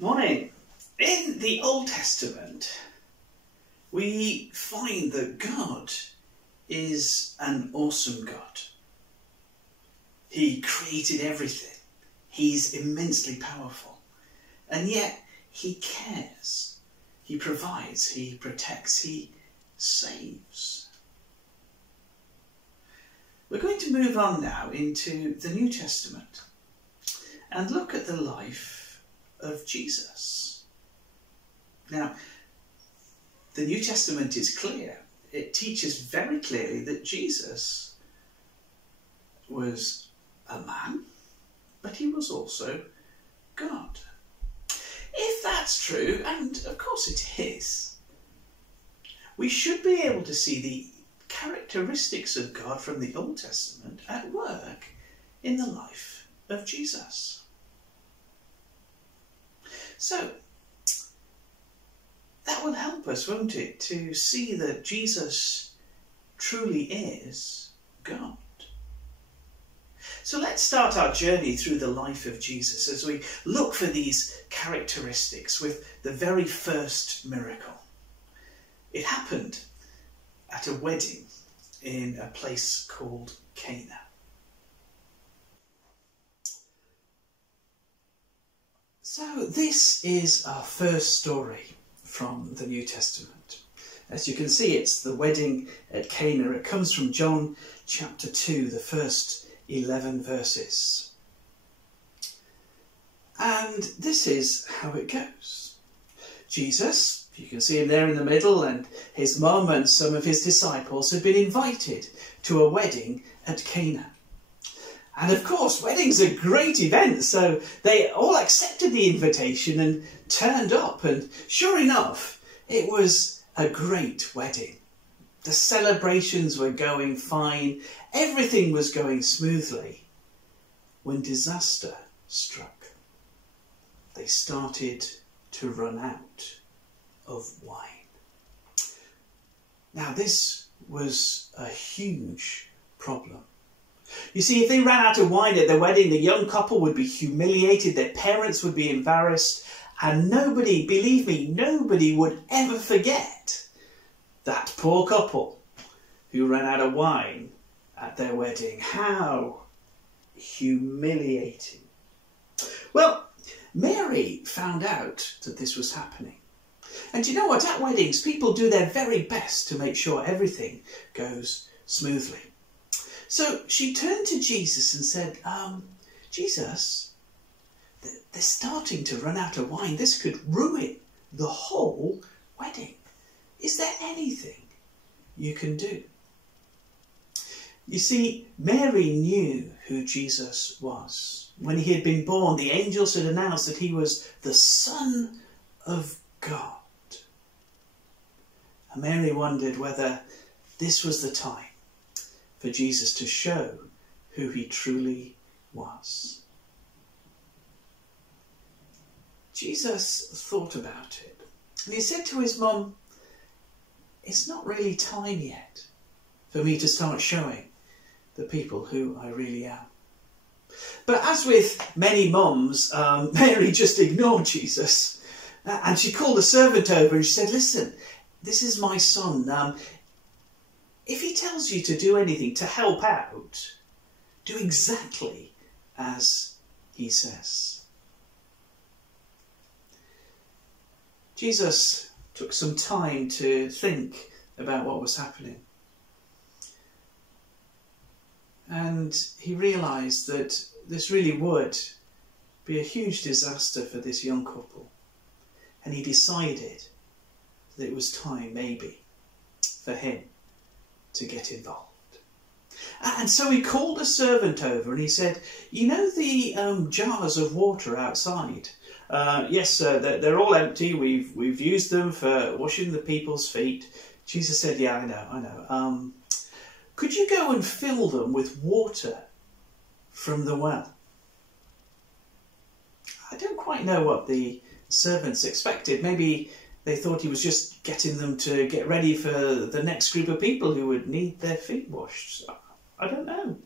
Morning. In the Old Testament, we find that God is an awesome God. He created everything. He's immensely powerful. And yet he cares. He provides. He protects. He saves. We're going to move on now into the New Testament and look at the life of Jesus. Now, the New Testament is clear. It teaches very clearly that Jesus was a man, but he was also God. If that's true, and of course it is, we should be able to see the characteristics of God from the Old Testament at work in the life of Jesus. So, that will help us, won't it, to see that Jesus truly is God. So let's start our journey through the life of Jesus as we look for these characteristics with the very first miracle. It happened at a wedding in a place called Cana. So this is our first story from the New Testament. As you can see, it's the wedding at Cana. It comes from John chapter 2, the first 11 verses. And this is how it goes. Jesus, you can see him there in the middle, and his mum and some of his disciples had been invited to a wedding at Cana. And of course, weddings are great events, so they all accepted the invitation and turned up. And sure enough, it was a great wedding. The celebrations were going fine. Everything was going smoothly when disaster struck. They started to run out of wine. Now, this was a huge problem. You see, if they ran out of wine at the wedding, the young couple would be humiliated, their parents would be embarrassed, and nobody, believe me, nobody would ever forget that poor couple who ran out of wine at their wedding. How humiliating. Well, Mary found out that this was happening. And you know what? At weddings, people do their very best to make sure everything goes smoothly. So she turned to Jesus and said, Jesus, they're starting to run out of wine. This could ruin the whole wedding. Is there anything you can do? You see, Mary knew who Jesus was. When he had been born, the angels had announced that he was the Son of God. And Mary wondered whether this was the time for Jesus to show who he truly was. Jesus thought about it, and he said to his mum, it's not really time yet for me to start showing the people who I really am. But as with many mums, Mary just ignored Jesus, and she called a servant over and she said, listen, this is my son. If he tells you to do anything to help out, do exactly as he says. Jesus took some time to think about what was happening. And he realised that this really would be a huge disaster for this young couple. And he decided that it was time, maybe, for him to get involved. And so he called a servant over and he said, you know the jars of water outside? Yes, sir, they're all empty. We've used them for washing the people's feet. Jesus said, yeah, I know. Could you go and fill them with water from the well? I don't quite know what the servants expected. Maybe they thought he was just getting them to get ready for the next group of people who would need their feet washed. I don't know.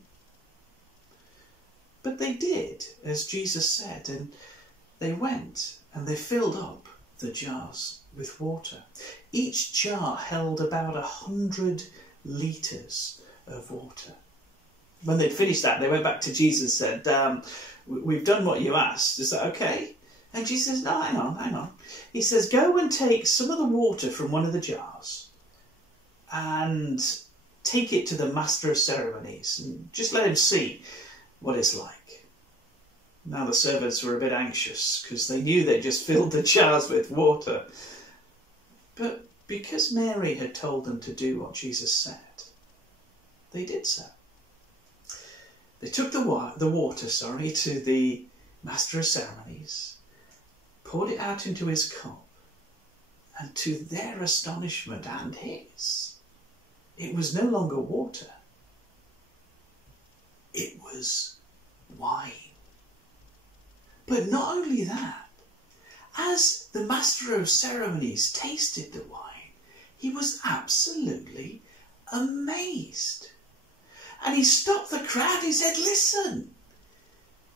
But they did, as Jesus said, and they went and they filled up the jars with water. Each jar held about 100 litres of water. When they'd finished that, they went back to Jesus and said, we've done what you asked. Is that okay? And Jesus says, no, hang on. He says, go and take some of the water from one of the jars and take it to the master of ceremonies and just let him see what it's like. Now the servants were a bit anxious because they knew they'd just filled the jars with water. But because Mary had told them to do what Jesus said, they did so. They took the water to the master of ceremonies, poured it out into his cup, and to their astonishment and his, it was no longer water. It was wine. But not only that, as the master of ceremonies tasted the wine, he was absolutely amazed. And he stopped the crowd. He said, listen.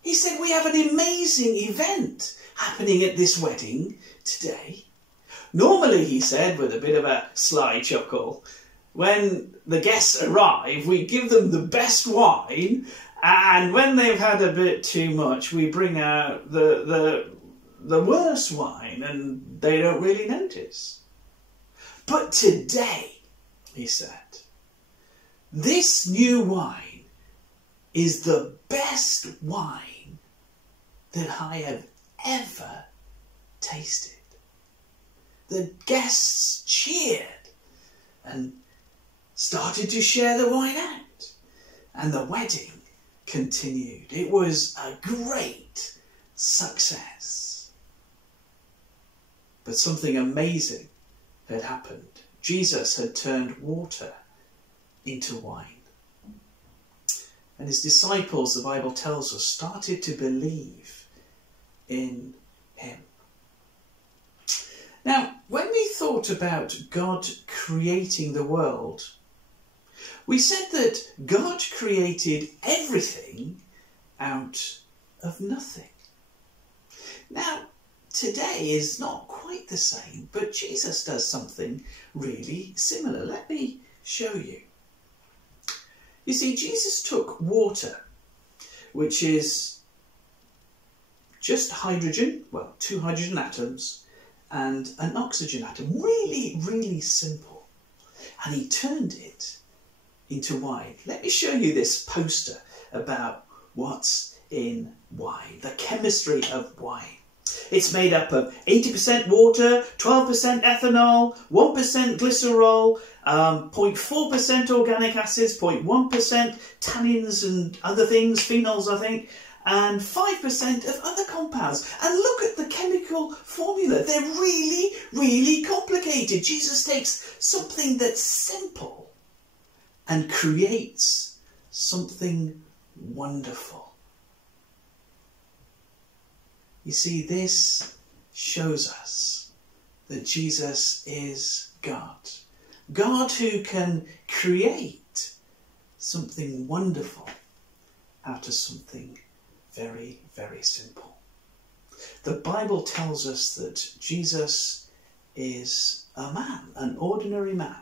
He said, we have an amazing event happening at this wedding today. Normally, he said, with a bit of a sly chuckle, when the guests arrive, we give them the best wine, and when they've had a bit too much, we bring out the worst wine, and they don't really notice. But today, he said, this new wine is the best wine that I have ever tasted. The guests cheered and started to share the wine out. And the wedding continued. It was a great success. But something amazing had happened. Jesus had turned water into wine. And his disciples, the Bible tells us, started to believe in him. Now, when we thought about God creating the world, we said that God created everything out of nothing. Now, today is not quite the same, but Jesus does something really similar. Let me show you. You see, Jesus took water, which is just hydrogen, well, 2 hydrogen atoms, and an oxygen atom. Really, really simple. And he turned it into wine. Let me show you this poster about what's in wine, the chemistry of wine. It's made up of 80% water, 12% ethanol, 1% glycerol, 0.4% organic acids, 0.1% tannins and other things, phenols I think, and 5% of other compounds. And look at the chemical formula. They're really, really complicated. Jesus takes something that's simple and creates something wonderful. You see, this shows us that Jesus is God. God who can create something wonderful out of something very, very simple. The Bible tells us that Jesus is a man, an ordinary man.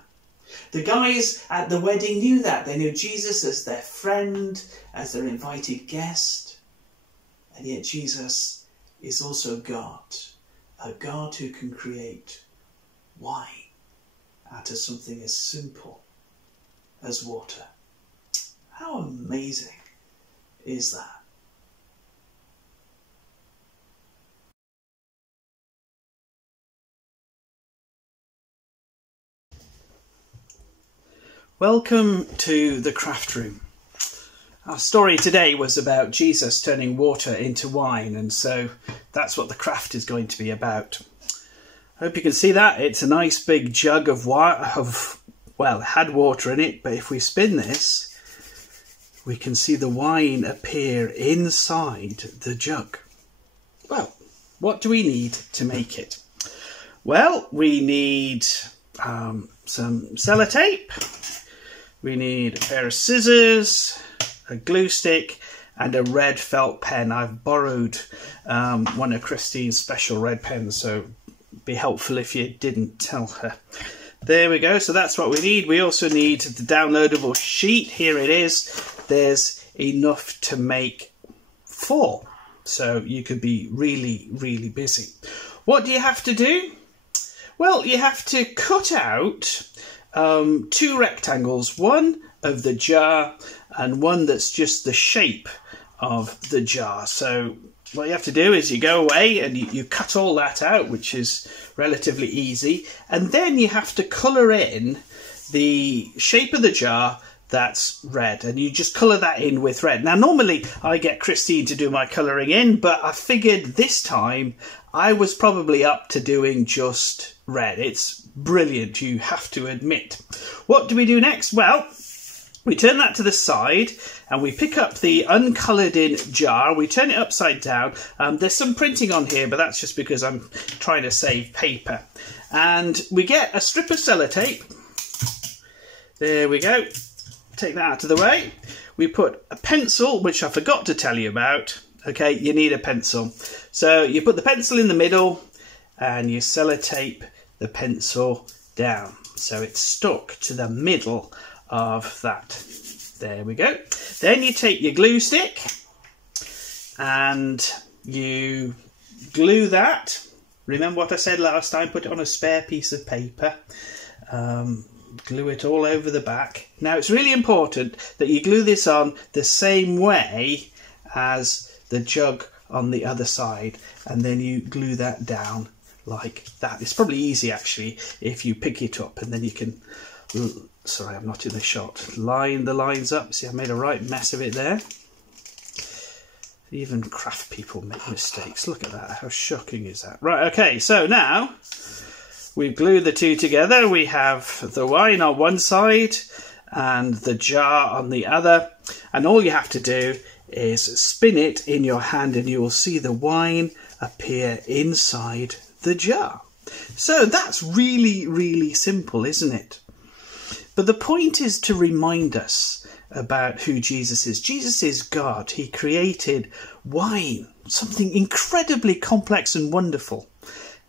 The guys at the wedding knew that. They knew Jesus as their friend, as their invited guest. And yet Jesus is also God, a God who can create wine out of something as simple as water. How amazing is that? Welcome to the craft room. Our story today was about Jesus turning water into wine, and so that's what the craft is going to be about. I hope you can see that. It's a nice big jug of well, it had water in it, but if we spin this, we can see the wine appear inside the jug. Well, what do we need to make it? Well, we need some sellotape, we need a pair of scissors, a glue stick, and a red felt pen. I've borrowed one of Christine's special red pens, so it'd be helpful if you didn't tell her. There we go, so that's what we need. We also need the downloadable sheet. Here it is. There's enough to make 4, so you could be really, really busy. What do you have to do? Well, you have to cut out 2 rectangles, one of the jar and one that's just the shape of the jar. So what you have to do is you go away and you cut all that out, which is relatively easy, and then you have to colour in the shape of the jar that's red, and you just colour that in with red. Now normally I get Christine to do my colouring in, but I figured this time I was probably up to doing just red. It's brilliant, you have to admit. What do we do next? Well, we turn that to the side and we pick up the uncoloured in jar. We turn it upside down. There's some printing on here, but that's just because I'm trying to save paper. And we get a strip of sellotape. There we go. Take that out of the way. We put a pencil, which I forgot to tell you about. Okay, you need a pencil. So you put the pencil in the middle and you sellotape the pencil down. So it's stuck to the middle of that. There we go. Then you take your glue stick and you glue that. Remember what I said last time, put it on a spare piece of paper. Glue it all over the back. Now it's really important that you glue this on the same way as the jug on the other side, and then you glue that down like that. It's probably easy actually if you pick it up and then you can, sorry I'm not in the shot, line the lines up. See, I made a right mess of it there. Even craft people make mistakes. Look at that, how shocking is that? Right, okay, so now we've glued the two together. We have the wine on one side and the jar on the other, and all you have to do is spin it in your hand and you will see the wine appear inside the jar. So that's really, really simple, isn't it? But the point is to remind us about who Jesus is. Jesus is God. He created wine, something incredibly complex and wonderful,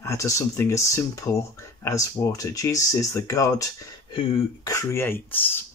out of something as simple as water. Jesus is the God who creates.